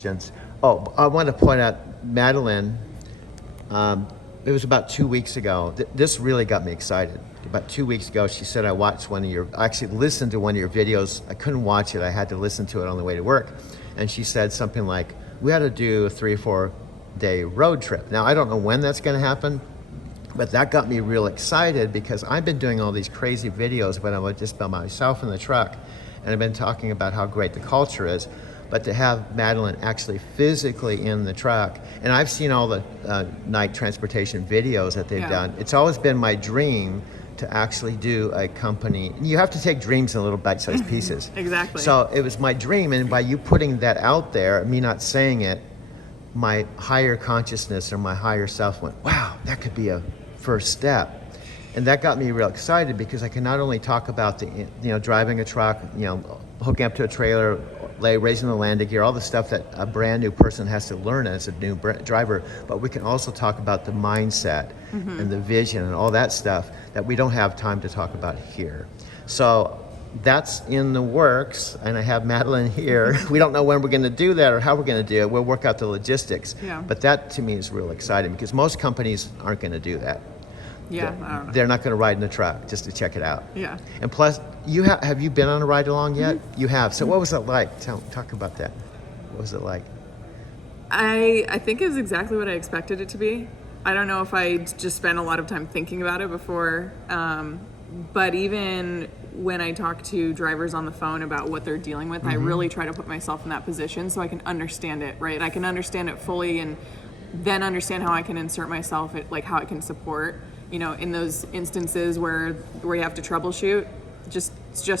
questions. Oh, I want to point out Madeline. It was about 2 weeks ago. This really got me excited. About 2 weeks ago, she said, I actually listened to one of your videos. I couldn't watch it. I had to listen to it on the way to work. And she said something like, we had to do a 3 or 4 day road trip. Now, I don't know when that's going to happen, but that got me real excited because I've been doing all these crazy videos when I'm just by myself in the truck. And I've been talking about how great the culture is. But to have Madeline actually physically in the truck, and I've seen all the night transportation videos that they've done. It's always been my dream to actually do a company. You have to take dreams in little bite-sized pieces. Exactly. So it was my dream, and by you putting that out there, me not saying it, my higher consciousness or my higher self went, wow, that could be a first step. And that got me real excited because I can not only talk about driving a truck, hooking up to a trailer, raising the landing gear, all the stuff that a brand new person has to learn as a new driver, but we can also talk about the mindset and the vision and all that stuff that we don't have time to talk about here. So that's in the works, and I have Madeline here. We don't know when we're going to do that or how we're going to do it. We'll work out the logistics. Yeah. But that to me is real exciting because most companies aren't going to do that. Yeah, I don't know. They're not going to ride in the truck just to check it out. Yeah. And plus, have you been on a ride along yet? You have. So what was it like? Talk about that. What was it like? I think it was exactly what I expected it to be. I don't know if I just spent a lot of time thinking about it before, but even when I talk to drivers on the phone about what they're dealing with, I really try to put myself in that position so I can understand it, right? I can understand it fully and then understand how I can insert myself, like how I can support, in those instances where you have to troubleshoot, just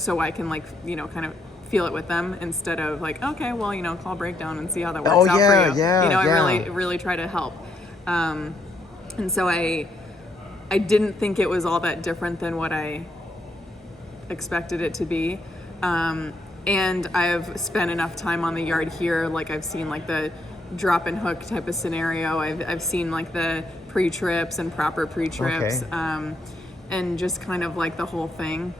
so I can kind of feel it with them instead of like, okay, well, call breakdown and see how that works out for you. I really try to help. And so I didn't think it was all that different than what I expected it to be. And I've spent enough time on the yard here, like I've seen like the drop and hook type of scenario. I've seen like the pre-trips and proper pre-trips, and just kind of like the whole thing.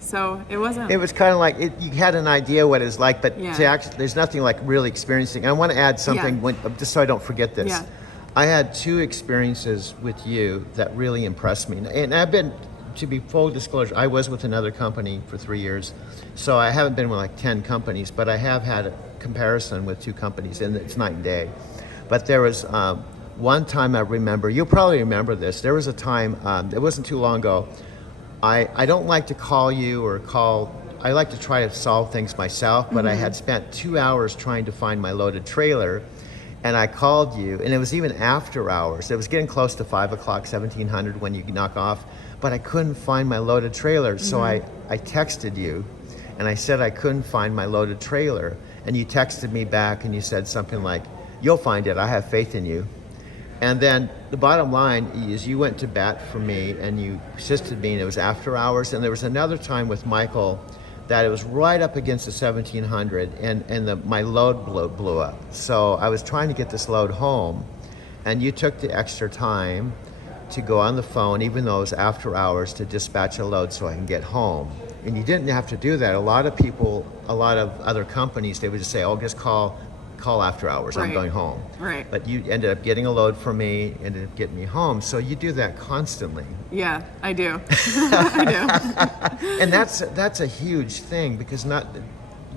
So it was kind of like you had an idea what it's like, but to actually, there's nothing like really experiencing. I want to add something just so I don't forget this. Yeah. I had 2 experiences with you that really impressed me. And I've been, to be full disclosure, I was with another company for 3 years. So I haven't been with like 10 companies, but I have had a comparison with 2 companies, and it's night and day. But there was one time I remember, you'll probably remember this, there was a time, it wasn't too long ago, I don't like to call you I like to try to solve things myself, but I had spent 2 hours trying to find my loaded trailer, and I called you, and it was even after hours. It was getting close to 5 o'clock, 1700 when you knock off, but I couldn't find my loaded trailer. So I texted you, and I said I couldn't find my loaded trailer, and you texted me back, and you said something like, you'll find it, I have faith in you. And then the bottom line is you went to bat for me, and you assisted me, and it was after hours. And there was another time with Michael that it was right up against the 1700, and my load blew up. So I was trying to get this load home, and you took the extra time to go on the phone, even though it was after hours, to dispatch a load so I can get home. And you didn't have to do that. A lot of other companies, they would just say, oh, just call after hours, I'm going home. Right. But you ended up getting a load for me, ended up getting me home. So you do that constantly. Yeah, I do. I do. And that's a huge thing because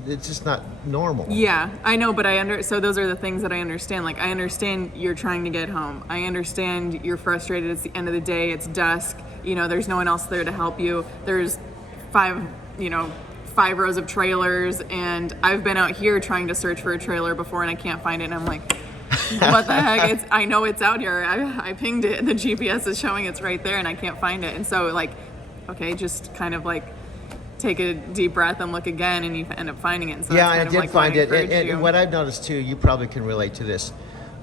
it's just not normal. Yeah, I know, but so those are the things that I understand. Like, I understand you're trying to get home. I understand you're frustrated. It's the end of the day. It's dusk. There's no one else there to help you. There's 5 rows of trailers, and I've been out here trying to search for a trailer before, and I can't find it, and I'm like, what the heck? I know it's out here. I pinged it, and the GPS is showing it's right there, and I can't find it. And so, like, okay, just kind of like take a deep breath and look again, and you end up finding it. And so I did find it. And what I've noticed too, you probably can relate to this.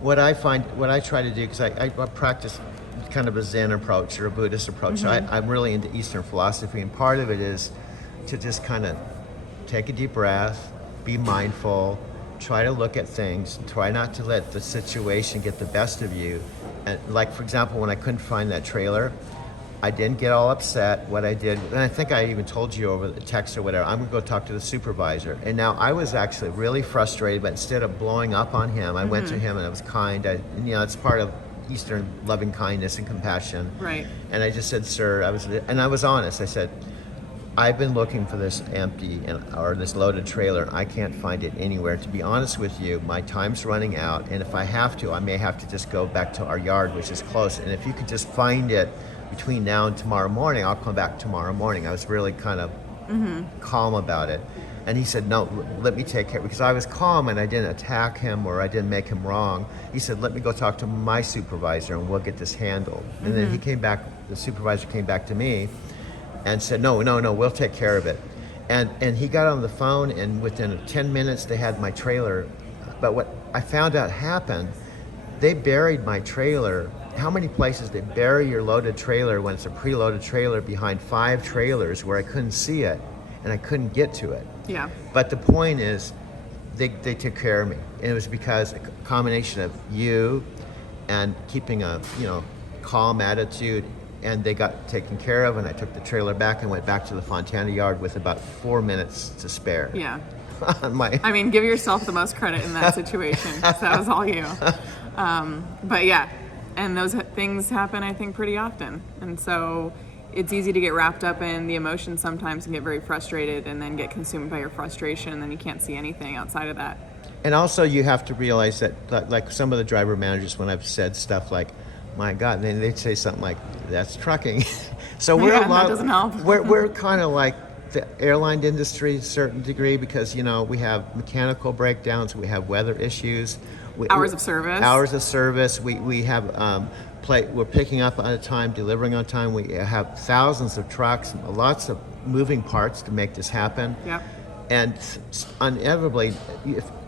What I try to do, because I practice kind of a Zen approach or a Buddhist approach. So I'm really into Eastern philosophy, and part of it is to just kind of take a deep breath, be mindful, try to look at things, try not to let the situation get the best of you. And like, for example, when I couldn't find that trailer, I didn't get all upset. What I did, and I think I even told you over the text or whatever, I'm gonna go talk to the supervisor. And now I was actually really frustrated, but instead of blowing up on him, I went to him and I was kind. It's part of Eastern loving kindness and compassion. Right. And I just said, sir, I was honest. I said, I've been looking for this empty or this loaded trailer. And I can't find it anywhere. To be honest with you, my time's running out, and if I have to, I may have to just go back to our yard, which is close. And if you could just find it between now and tomorrow morning, I'll come back tomorrow morning. I was really kind of calm about it. And he said, no, let me take care, because I was calm and I didn't attack him or I didn't make him wrong. He said, let me go talk to my supervisor and we'll get this handled. And then he came back, the supervisor came back to me and said, no, we'll take care of it. And he got on the phone, and within 10 minutes they had my trailer. But what I found out happened, they buried my trailer. How many places they bury your loaded trailer when it's a preloaded trailer behind 5 trailers where I couldn't see it and I couldn't get to it. Yeah. But the point is, they took care of me. And it was because a combination of you and keeping a calm attitude, and they got taken care of, and I took the trailer back and went back to the Fontana yard with about 4 minutes to spare. Yeah. I mean, give yourself the most credit in that situation, 'cause that was all you. But yeah, and those things happen, I think, pretty often. And so it's easy to get wrapped up in the emotions sometimes and get very frustrated and then get consumed by your frustration, and then you can't see anything outside of that. And also you have to realize that, like some of the driver managers, when I've said stuff like, my God, then they'd say something like, that's trucking. So we're Yeah, a lot, that doesn't help. we're kind of like the airline industry to a certain degree, because we have mechanical breakdowns, we have weather issues, Hours of service. Hours of service. We have we're picking up on a time, delivering on time. We have thousands of trucks, lots of moving parts to make this happen. Yep. And inevitably,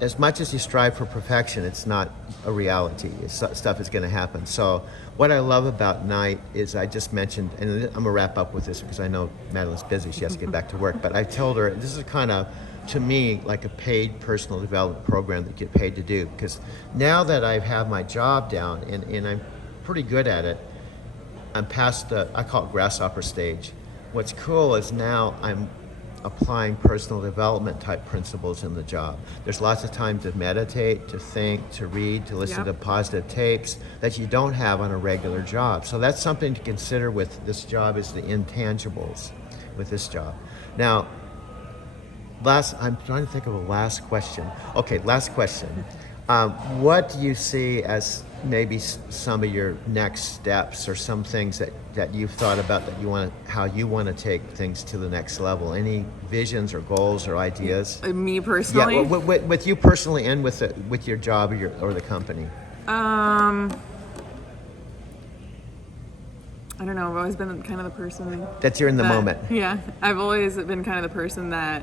as much as you strive for perfection, it's not a reality. Stuff is going to happen. So what I love about Night is, I just mentioned, and I'm going to wrap up with this because I know Madeline's busy. She has to get back to work. But I told her, this is kind of, to me, like a paid personal development program that you get paid to do. Because now that I have my job down and I'm pretty good at it, I'm past I call it grasshopper stage. What's cool is now I'm applying personal development type principles in the job. There's lots of time to meditate, to think, to read, to listen to positive tapes that you don't have on a regular job. So that's something to consider with this job, is the intangibles with this job. Now, I'm trying to think of a last question. Okay, last question. What do you see as maybe some of your next steps, or some things that you've thought about that how you want to take things to the next level? Any visions or goals or ideas? Me personally? Yeah, with you personally, and with your job or the company. I don't know. I've always been kind of the person That you're in the moment. Yeah, I've always been kind of the person that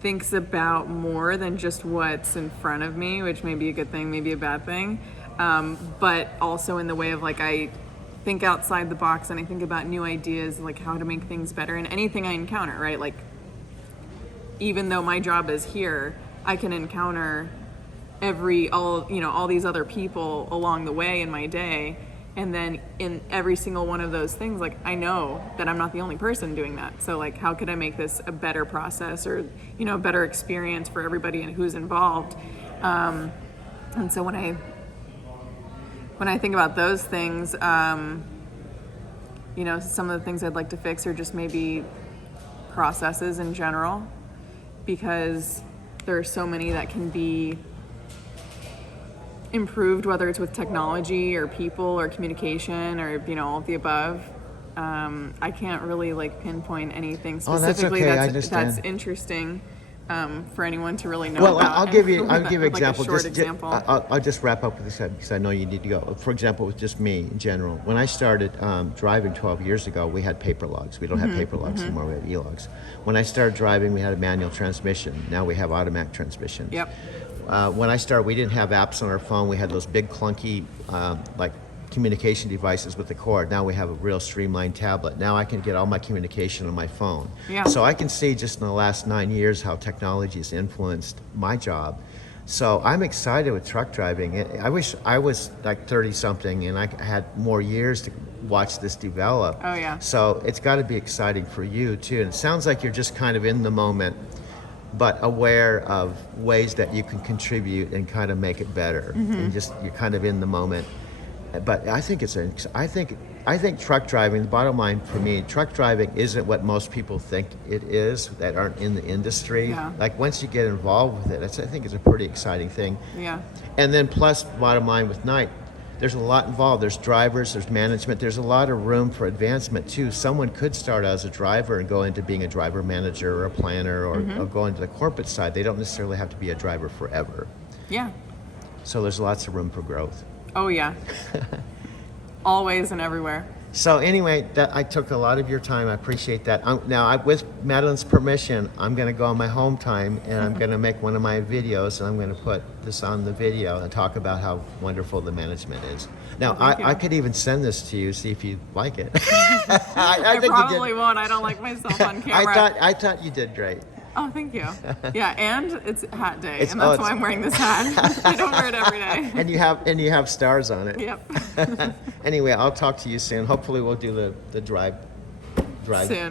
thinks about more than just what's in front of me, which may be a good thing, maybe a bad thing. But also in the way of, like, I think outside the box and I think about new ideas, like how to make things better in anything I encounter, right? Like, even though my job is here, I can encounter all these other people along the way in my day. And then in every single one of those things, like, I know that I'm not the only person doing that. So, like, how could I make this a better process, or, a better experience for everybody and who's involved? And so when I think about those things, some of the things I'd like to fix are just maybe processes in general, because there are so many that can be improved, whether it's with technology or people or communication or all of the above. I can't really pinpoint anything specifically that's interesting for anyone to really know. Well, about. I'll give you like example. a short example. I'll just wrap up with this because I know you need to go. For example, with just me in general, when I started driving 12 years ago, we had paper logs. We don't have paper logs anymore. We have e-logs. When I started driving, we had a manual transmission. Now we have automatic transmission. Yep. When I started, we didn't have apps on our phone. We had those big clunky communication devices with the cord. Now we have a real streamlined tablet. Now I can get all my communication on my phone. Yeah. So I can see just in the last 9 years how technology has influenced my job. So I'm excited with truck driving. I wish I was like 30 something and I had more years to watch this develop. Oh, yeah. So it's got to be exciting for you too. And it sounds like you're just kind of in the moment, but aware of ways that you can contribute and kind of make it better. And just you're kind of in the moment. But I think I think truck driving, the bottom line for me, truck driving isn't what most people think it is that aren't in the industry. Yeah. Like once you get involved with it, I think it's a pretty exciting thing. Yeah. And then plus, bottom line with Knight, there's a lot involved. There's drivers, there's management, there's a lot of room for advancement too. Someone could start out as a driver and go into being a driver manager or a planner or go into the corporate side. They don't necessarily have to be a driver forever. Yeah. So there's lots of room for growth. Oh, yeah. Always and everywhere. So anyway, that I took a lot of your time. I appreciate that. With Madeline's permission, I'm going to go on my home time and I'm going to make one of my videos and I'm going to put this on the video and talk about how wonderful the management is. Now, Thank you. I could even send this to you, see if you like it. I think you probably did. won't. I don't like myself on camera. I thought you did great. Oh, thank you. Yeah, and it's hat day, It's- and that's oh, why I'm wearing this hat. I don't wear it every day. And you have stars on it. Yep. Anyway, I'll talk to you soon. Hopefully we'll do the drive Soon.